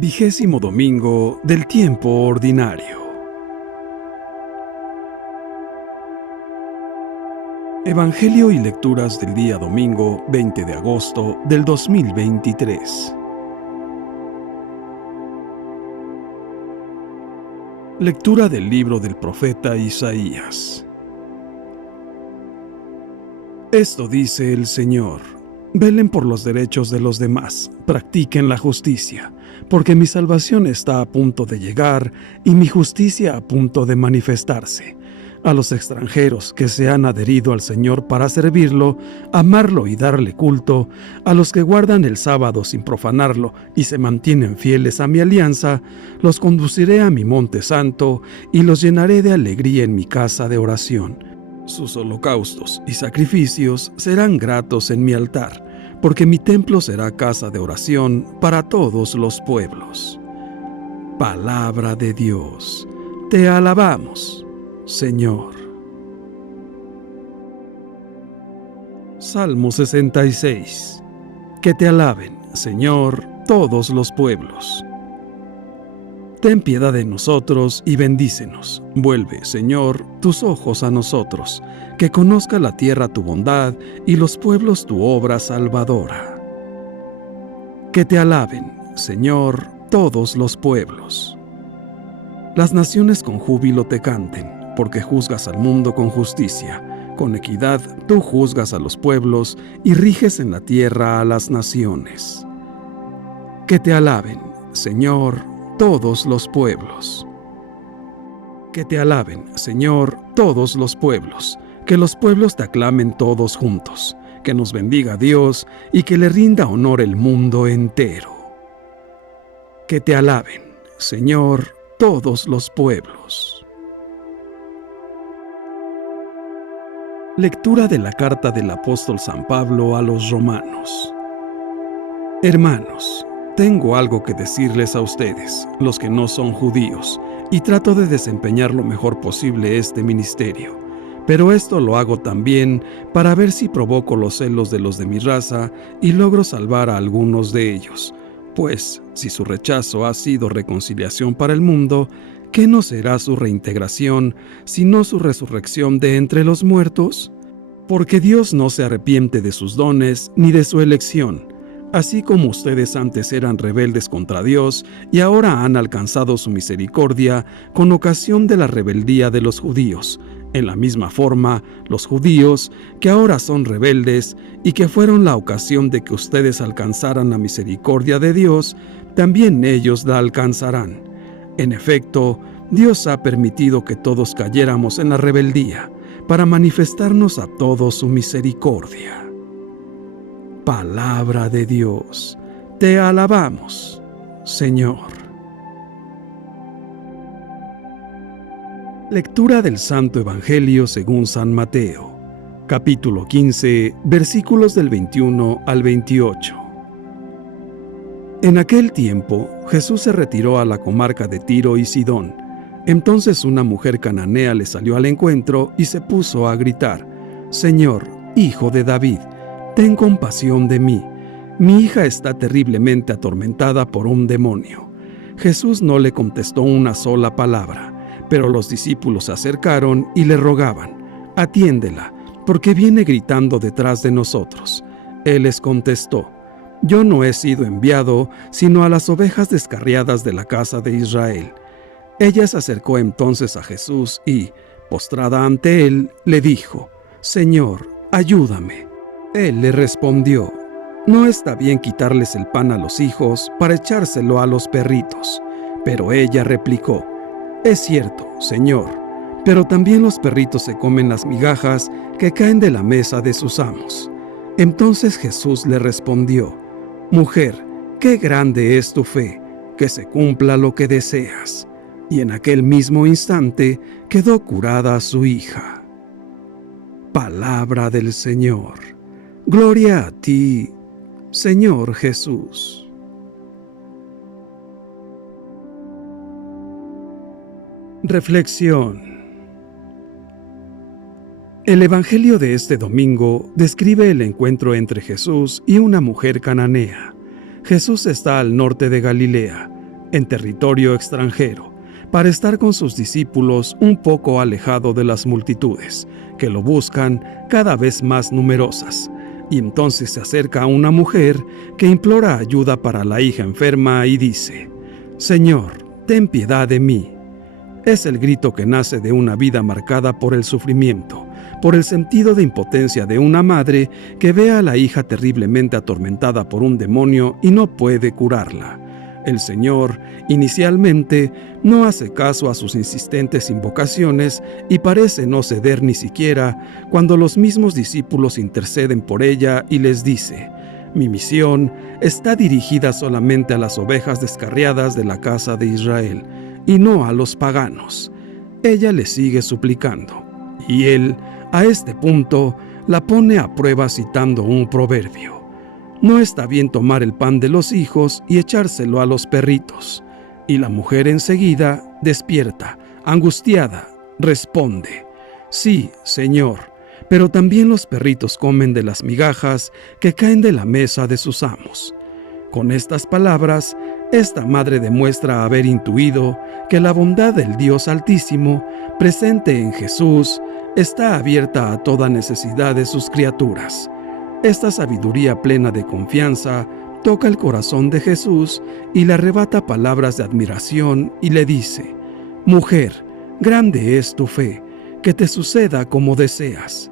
20º domingo del tiempo ordinario. Evangelio y lecturas del día domingo 20 de agosto del 2023. Lectura del libro del profeta Isaías. Esto dice el Señor: velen por los derechos de los demás, practiquen la justicia, porque mi salvación está a punto de llegar y mi justicia a punto de manifestarse. A los extranjeros que se han adherido al Señor para servirlo, amarlo y darle culto, a los que guardan el sábado sin profanarlo y se mantienen fieles a mi alianza, los conduciré a mi monte santo y los llenaré de alegría en mi casa de oración. Sus holocaustos y sacrificios serán gratos en mi altar, porque mi templo será casa de oración para todos los pueblos. Palabra de Dios. Te alabamos, Señor. Salmo 66. Que te alaben, Señor, todos los pueblos. Ten piedad de nosotros y bendícenos. Vuelve, Señor, tus ojos a nosotros, que conozca la tierra tu bondad y los pueblos tu obra salvadora. Que te alaben, Señor, todos los pueblos. Las naciones con júbilo te canten, porque juzgas al mundo con justicia. Con equidad tú juzgas a los pueblos y riges en la tierra a las naciones. Que te alaben, Señor, todos los pueblos. Que te alaben, Señor, todos los pueblos, que los pueblos te aclamen todos juntos, que nos bendiga Dios y que le rinda honor el mundo entero. Que te alaben, Señor, todos los pueblos. Lectura de la carta del apóstol San Pablo a los Romanos. Hermanos, tengo algo que decirles a ustedes, los que no son judíos, y trato de desempeñar lo mejor posible este ministerio. Pero esto lo hago también para ver si provoco los celos de los de mi raza y logro salvar a algunos de ellos. Pues, si su rechazo ha sido reconciliación para el mundo, ¿qué no será su reintegración, sino su resurrección de entre los muertos? Porque Dios no se arrepiente de sus dones ni de su elección. Así como ustedes antes eran rebeldes contra Dios y ahora han alcanzado su misericordia con ocasión de la rebeldía de los judíos. En la misma forma, los judíos, que ahora son rebeldes y que fueron la ocasión de que ustedes alcanzaran la misericordia de Dios, también ellos la alcanzarán. En efecto, Dios ha permitido que todos cayéramos en la rebeldía, para manifestarnos a todos su misericordia. Palabra de Dios. Te alabamos, Señor. Lectura del Santo Evangelio según San Mateo, capítulo 15, versículos del 21 al 28. En aquel tiempo, Jesús se retiró a la comarca de Tiro y Sidón. Entonces una mujer cananea le salió al encuentro y se puso a gritar: Señor, Hijo de David, ten compasión de mí. Mi hija está terriblemente atormentada por un demonio. Jesús no le contestó una sola palabra, pero los discípulos se acercaron y le rogaban: atiéndela, porque viene gritando detrás de nosotros. Él les contestó: yo no he sido enviado sino a las ovejas descarriadas de la casa de Israel. Ella se acercó entonces a Jesús y, postrada ante él, le dijo: Señor, ayúdame. Él le respondió: no está bien quitarles el pan a los hijos para echárselo a los perritos. Pero ella replicó: es cierto, Señor, pero también los perritos se comen las migajas que caen de la mesa de sus amos. Entonces Jesús le respondió: mujer, qué grande es tu fe, que se cumpla lo que deseas. Y en aquel mismo instante quedó curada su hija. Palabra del Señor. Gloria a ti, Señor Jesús. Reflexión. El Evangelio de este domingo describe el encuentro entre Jesús y una mujer cananea. Jesús está al norte de Galilea. en territorio extranjero, para estar con sus discípulos un poco alejado de las multitudes, que lo buscan cada vez más numerosas. Y entonces se acerca a una mujer que implora ayuda para la hija enferma y dice: «Señor, ten piedad de mí». Es el grito que nace de una vida marcada por el sufrimiento, por el sentido de impotencia de una madre que ve a la hija terriblemente atormentada por un demonio y no puede curarla. El Señor, inicialmente, no hace caso a sus insistentes invocaciones y parece no ceder ni siquiera cuando los mismos discípulos interceden por ella y les dice: «Mi misión está dirigida solamente a las ovejas descarriadas de la casa de Israel, y no a los paganos». Ella le sigue suplicando, y él, a este punto, la pone a prueba citando un proverbio: «No está bien tomar el pan de los hijos y echárselo a los perritos». Y la mujer enseguida, despierta, angustiada, responde: «Sí, Señor, pero también los perritos comen de las migajas que caen de la mesa de sus amos». Con estas palabras, esta madre demuestra haber intuido que la bondad del Dios Altísimo, presente en Jesús, está abierta a toda necesidad de sus criaturas. Esta sabiduría plena de confianza toca el corazón de Jesús y le arrebata palabras de admiración y le dice: «Mujer, grande es tu fe, que te suceda como deseas».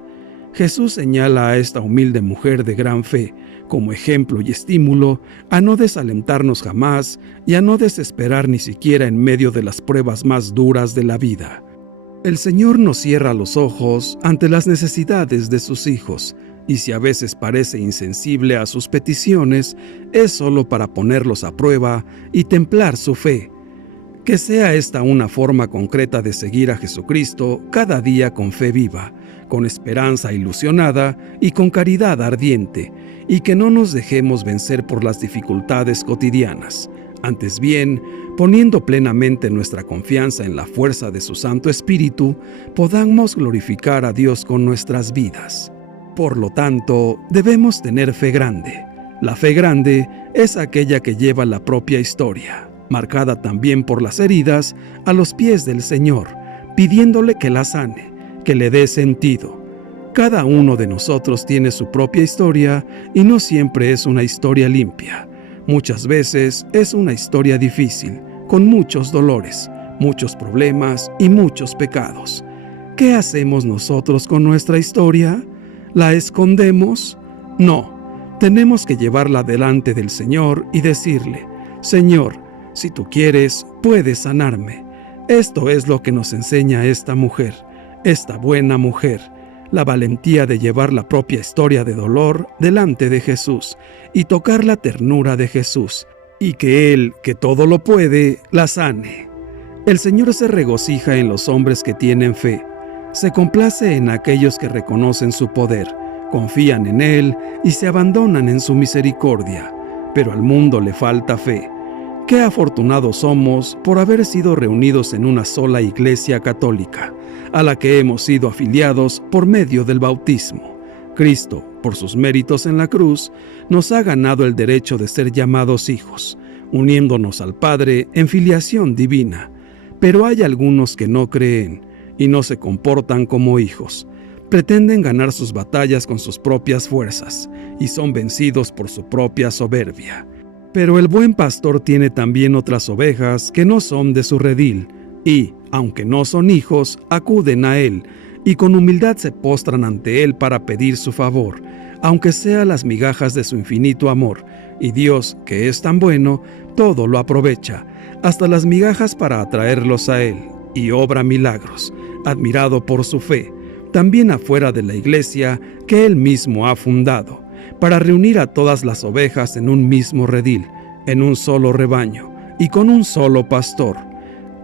Jesús señala a esta humilde mujer de gran fe como ejemplo y estímulo a no desalentarnos jamás y a no desesperar ni siquiera en medio de las pruebas más duras de la vida. El Señor no cierra los ojos ante las necesidades de sus hijos, y si a veces parece insensible a sus peticiones, es solo para ponerlos a prueba y templar su fe. Que sea esta una forma concreta de seguir a Jesucristo cada día con fe viva, con esperanza ilusionada y con caridad ardiente, y que no nos dejemos vencer por las dificultades cotidianas. Antes bien, poniendo plenamente nuestra confianza en la fuerza de su Santo Espíritu, podamos glorificar a Dios con nuestras vidas. Por lo tanto, debemos tener fe grande. La fe grande es aquella que lleva la propia historia, marcada también por las heridas, a los pies del Señor, pidiéndole que la sane, que le dé sentido. Cada uno de nosotros tiene su propia historia y no siempre es una historia limpia. Muchas veces es una historia difícil, con muchos dolores, muchos problemas y muchos pecados. ¿Qué hacemos nosotros con nuestra historia? ¿La escondemos? No, tenemos que llevarla delante del Señor y decirle: «Señor, si tú quieres, puedes sanarme». Esto es lo que nos enseña esta mujer, esta buena mujer, la valentía de llevar la propia historia de dolor delante de Jesús y tocar la ternura de Jesús, y que Él, que todo lo puede, la sane. El Señor se regocija en los hombres que tienen fe, se complace en aquellos que reconocen su poder, confían en Él y se abandonan en su misericordia, pero al mundo le falta fe. Qué afortunados somos por haber sido reunidos en una sola Iglesia católica, a la que hemos sido afiliados por medio del bautismo. Cristo, por sus méritos en la cruz, nos ha ganado el derecho de ser llamados hijos, uniéndonos al Padre en filiación divina. Pero hay algunos que no creen y no se comportan como hijos. Pretenden ganar sus batallas con sus propias fuerzas y son vencidos por su propia soberbia. Pero el buen pastor tiene también otras ovejas que no son de su redil y, aunque no son hijos, acuden a él y con humildad se postran ante él para pedir su favor, aunque sea las migajas de su infinito amor, y Dios, que es tan bueno, todo lo aprovecha, hasta las migajas para atraerlos a él, y obra milagros, admirado por su fe, también afuera de la iglesia que él mismo ha fundado, para reunir a todas las ovejas en un mismo redil, en un solo rebaño, y con un solo pastor.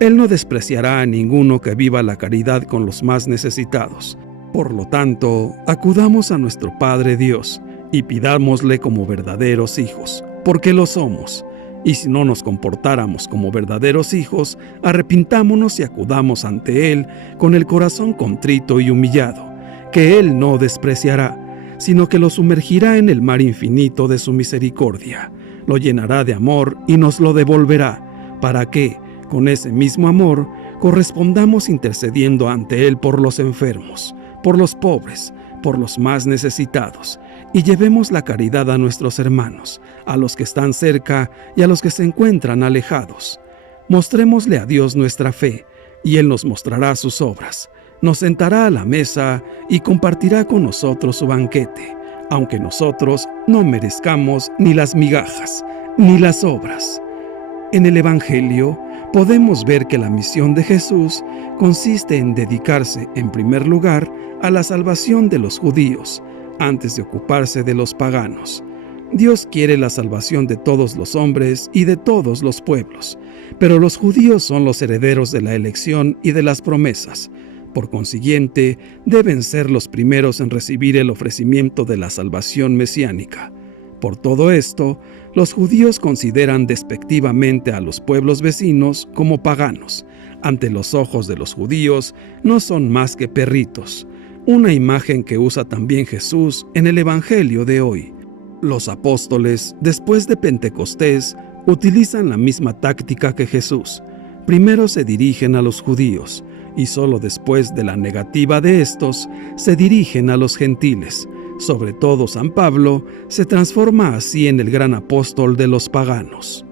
Él no despreciará a ninguno que viva la caridad con los más necesitados. Por lo tanto, acudamos a nuestro Padre Dios y pidámosle como verdaderos hijos, porque lo somos. Y si no nos comportáramos como verdaderos hijos, arrepintámonos y acudamos ante Él con el corazón contrito y humillado, que Él no despreciará, sino que lo sumergirá en el mar infinito de su misericordia, lo llenará de amor y nos lo devolverá, para que, con ese mismo amor, correspondamos intercediendo ante Él por los enfermos, por los pobres, por los más necesitados, y llevemos la caridad a nuestros hermanos, a los que están cerca y a los que se encuentran alejados. Mostrémosle a Dios nuestra fe, y Él nos mostrará sus obras. Nos sentará a la mesa y compartirá con nosotros su banquete, aunque nosotros no merezcamos ni las migajas, ni las obras. En el Evangelio podemos ver que la misión de Jesús consiste en dedicarse, en primer lugar, a la salvación de los judíos, antes de ocuparse de los paganos. Dios quiere la salvación de todos los hombres y de todos los pueblos, pero los judíos son los herederos de la elección y de las promesas. Por consiguiente, deben ser los primeros en recibir el ofrecimiento de la salvación mesiánica. Por todo esto, los judíos consideran despectivamente a los pueblos vecinos como paganos. Ante los ojos de los judíos, no son más que perritos, una imagen que usa también Jesús en el Evangelio de hoy. Los apóstoles, después de Pentecostés, utilizan la misma táctica que Jesús. Primero se dirigen a los judíos, y solo después de la negativa de estos, se dirigen a los gentiles. Sobre todo San Pablo se transforma así en el gran apóstol de los paganos.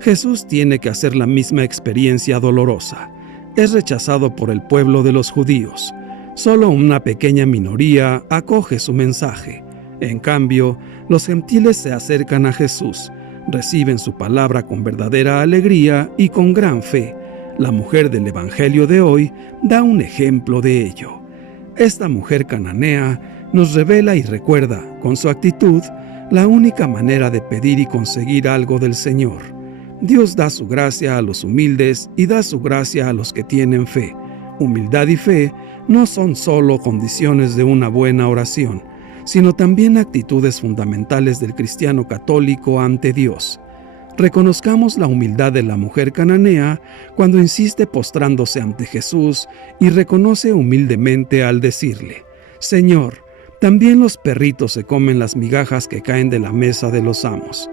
Jesús tiene que hacer la misma experiencia dolorosa. Es rechazado por el pueblo de los judíos. Solo una pequeña minoría acoge su mensaje. En cambio, los gentiles se acercan a Jesús, reciben su palabra con verdadera alegría y con gran fe. La mujer del Evangelio de hoy da un ejemplo de ello. Esta mujer cananea nos revela y recuerda, con su actitud, la única manera de pedir y conseguir algo del Señor. Dios da su gracia a los humildes y da su gracia a los que tienen fe. Humildad y fe no son solo condiciones de una buena oración, sino también actitudes fundamentales del cristiano católico ante Dios. Reconozcamos la humildad de la mujer cananea cuando insiste postrándose ante Jesús y reconoce humildemente al decirle: Señor, también los perritos se comen las migajas que caen de la mesa de los amos.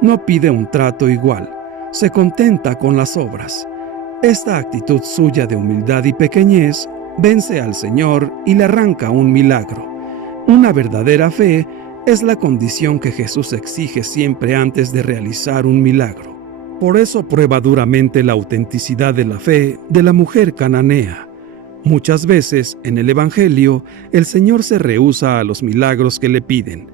No pide un trato igual, se contenta con las obras. Esta actitud suya de humildad y pequeñez vence al Señor y le arranca un milagro. Una verdadera fe es la condición que Jesús exige siempre antes de realizar un milagro. Por eso prueba duramente la autenticidad de la fe de la mujer cananea. Muchas veces en el Evangelio el Señor se rehúsa a los milagros que le piden.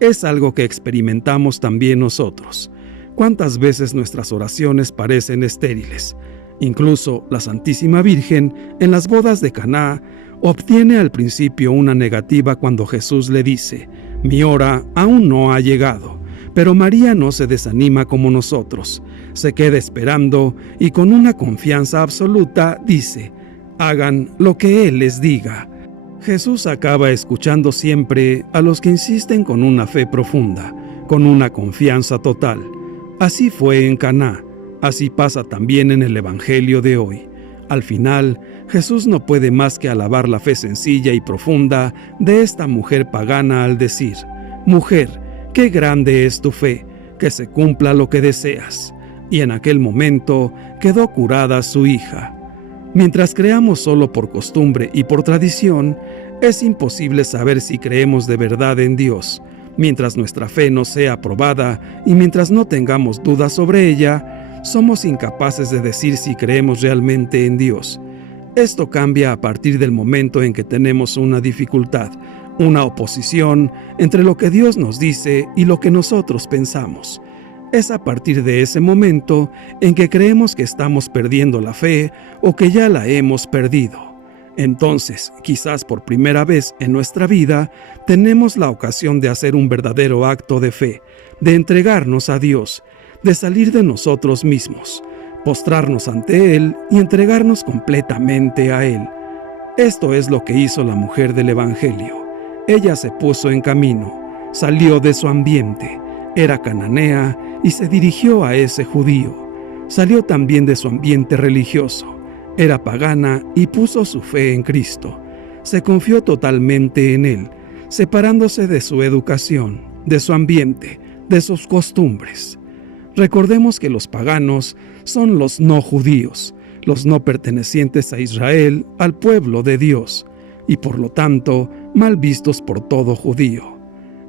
Es algo que experimentamos también nosotros. ¿Cuántas veces nuestras oraciones parecen estériles? Incluso la Santísima Virgen, en las bodas de Caná, obtiene al principio una negativa cuando Jesús le dice: «Mi hora aún no ha llegado». Pero María no se desanima como nosotros. Se queda esperando y con una confianza absoluta dice: «Hagan lo que Él les diga». Jesús acaba escuchando siempre a los que insisten con una fe profunda, con una confianza total. Así fue en Caná. Así pasa también en el Evangelio de hoy. Al final, Jesús no puede más que alabar la fe sencilla y profunda de esta mujer pagana al decir: «Mujer, qué grande es tu fe, que se cumpla lo que deseas». Y en aquel momento quedó curada su hija. Mientras creamos solo por costumbre y por tradición, es imposible saber si creemos de verdad en Dios. Mientras nuestra fe no sea probada y mientras no tengamos dudas sobre ella, somos incapaces de decir si creemos realmente en Dios. Esto cambia a partir del momento en que tenemos una dificultad, una oposición entre lo que Dios nos dice y lo que nosotros pensamos. Es a partir de ese momento en que creemos que estamos perdiendo la fe o que ya la hemos perdido. Entonces, quizás por primera vez en nuestra vida, tenemos la ocasión de hacer un verdadero acto de fe, de entregarnos a Dios, de salir de nosotros mismos, postrarnos ante Él y entregarnos completamente a Él. Esto es lo que hizo la mujer del Evangelio. Ella se puso en camino, salió de su ambiente, era cananea y se dirigió a ese judío. Salió también de su ambiente religioso, era pagana y puso su fe en Cristo. Se confió totalmente en Él, separándose de su educación, de su ambiente, de sus costumbres. Recordemos que los paganos son los no judíos, los no pertenecientes a Israel, al pueblo de Dios, y por lo tanto mal vistos por todo judío.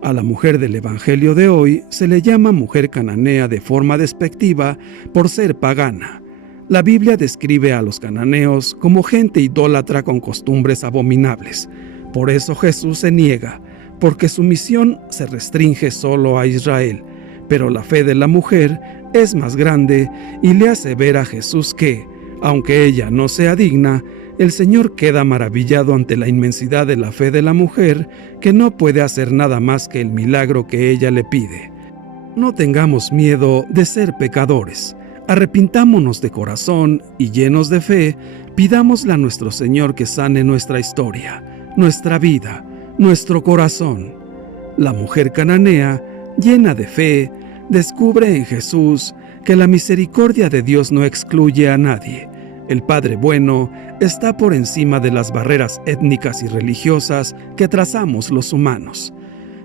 A la mujer del Evangelio de hoy se le llama mujer cananea de forma despectiva por ser pagana. La Biblia describe a los cananeos como gente idólatra con costumbres abominables. Por eso Jesús se niega, porque su misión se restringe solo a Israel. Pero la fe de la mujer es más grande y le hace ver a Jesús que, aunque ella no sea digna, el Señor queda maravillado ante la inmensidad de la fe de la mujer, que no puede hacer nada más que el milagro que ella le pide. No tengamos miedo de ser pecadores. Arrepintámonos de corazón y llenos de fe, pidámosle a nuestro Señor que sane nuestra historia, nuestra vida, nuestro corazón. La mujer cananea, llena de fe, descubre en Jesús que la misericordia de Dios no excluye a nadie. El Padre bueno está por encima de las barreras étnicas y religiosas que trazamos los humanos.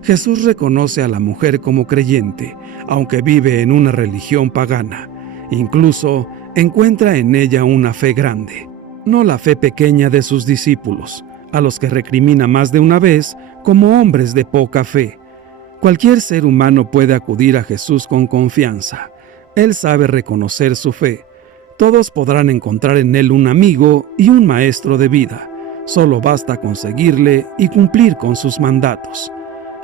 Jesús reconoce a la mujer como creyente, aunque vive en una religión pagana. Incluso encuentra en ella una fe grande, no la fe pequeña de sus discípulos, a los que recrimina más de una vez como hombres de poca fe. Cualquier ser humano puede acudir a Jesús con confianza. Él sabe reconocer su fe. Todos podrán encontrar en Él un amigo y un maestro de vida. Solo basta con seguirle y cumplir con sus mandatos.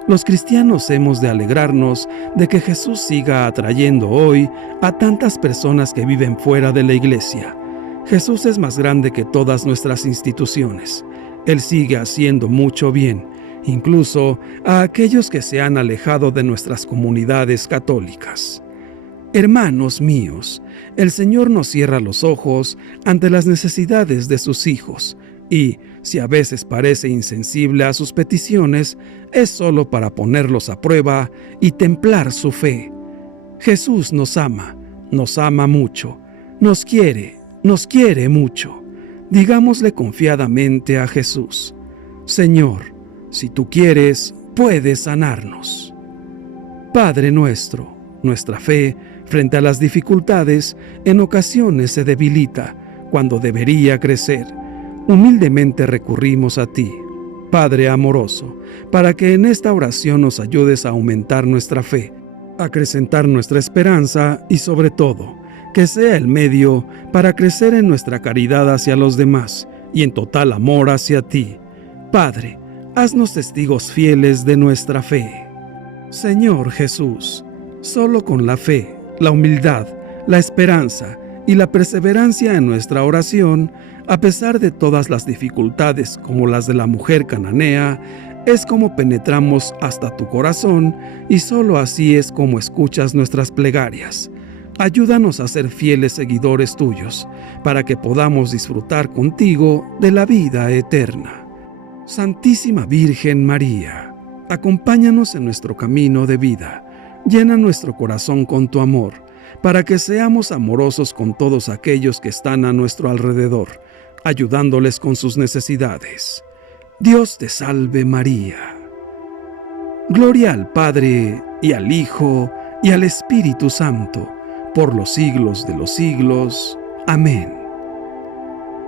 Los cristianos hemos de alegrarnos de que Jesús siga atrayendo hoy a tantas personas que viven fuera de la iglesia. Jesús es más grande que todas nuestras instituciones. Él sigue haciendo mucho bien, incluso a aquellos que se han alejado de nuestras comunidades católicas. Hermanos míos, el Señor no cierra los ojos ante las necesidades de sus hijos y, si a veces parece insensible a sus peticiones, es solo para ponerlos a prueba y templar su fe. Jesús nos ama mucho, nos quiere mucho. Digámosle confiadamente a Jesús: Señor, si tú quieres, puedes sanarnos. Padre nuestro, nuestra fe, frente a las dificultades, en ocasiones se debilita cuando debería crecer. Humildemente recurrimos a ti, Padre amoroso, para que en esta oración nos ayudes a aumentar nuestra fe, a acrecentar nuestra esperanza y, sobre todo, que sea el medio para crecer en nuestra caridad hacia los demás y en total amor hacia ti. Padre, haznos testigos fieles de nuestra fe. Señor Jesús, solo con la fe, la humildad, la esperanza y la perseverancia en nuestra oración, a pesar de todas las dificultades como las de la mujer cananea, es como penetramos hasta tu corazón y solo así es como escuchas nuestras plegarias. Ayúdanos a ser fieles seguidores tuyos, para que podamos disfrutar contigo de la vida eterna. Santísima Virgen María, acompáñanos en nuestro camino de vida. Llena nuestro corazón con tu amor, para que seamos amorosos con todos aquellos que están a nuestro alrededor, ayudándoles con sus necesidades. Dios te salve María. Gloria al Padre, y al Hijo, y al Espíritu Santo, por los siglos de los siglos. Amén.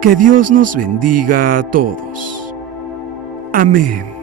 Que Dios nos bendiga a todos. Amén.